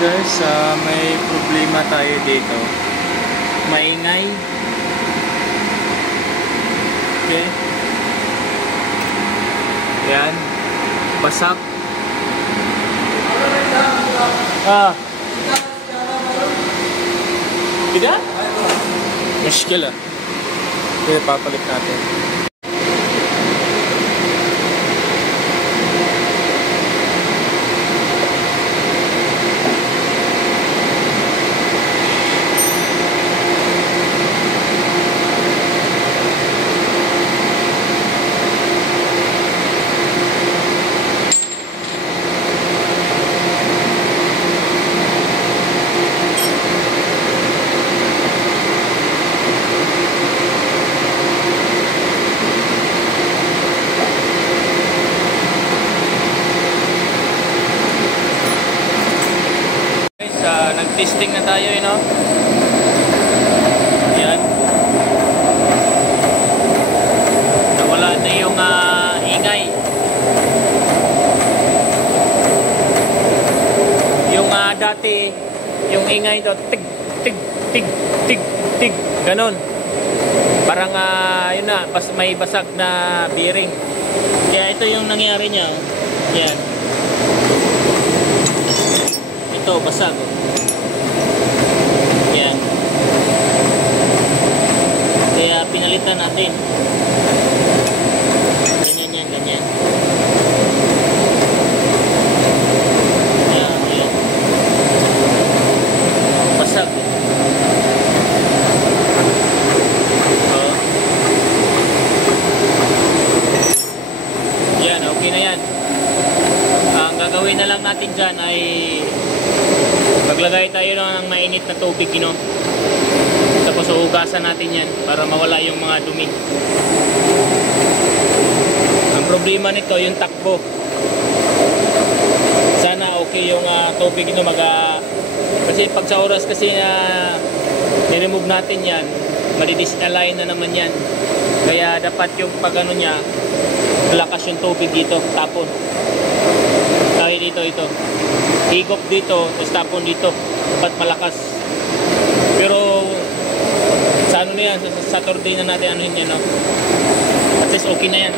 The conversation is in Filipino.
Guys, may problema tayo dito. Maingay. Okay. Yan. Basak. Tidak? Mushkila. Kaya papalit natin. Nag-testing na tayo, you know? Yan. Nawala na yung ingay. Yung dati, yung ingay to, tig, tig, tig, tig, tig, ganon. Parang yun na, may basag na bearing. Kaya ito yung nangyari niya. Yan. Ito, basag. Yan. Kaya pinalitan natin. Ganyan yan, ganyan. Yan, yan. Basag. Oh. Yan, okay na yan. Ang gagawin na lang natin dyan ay maglagay tayo ng mainit na tubig, you know? Tapos hugasan natin yan para mawala yung mga dumi. Ang problema nito yung takbo. Sana okay yung tubig ito kasi pag sa oras kasi ni-remove natin yan, madidisalign na naman yan. Kaya dapat yung pag-ano niya, lakas yung tubig dito, tapon. Kaya dito, ito higop dito, tapos tapon dito, dapat malakas. Pero sa ano na yan, sa Saturday na natin ano yun, no? At least okay na yan.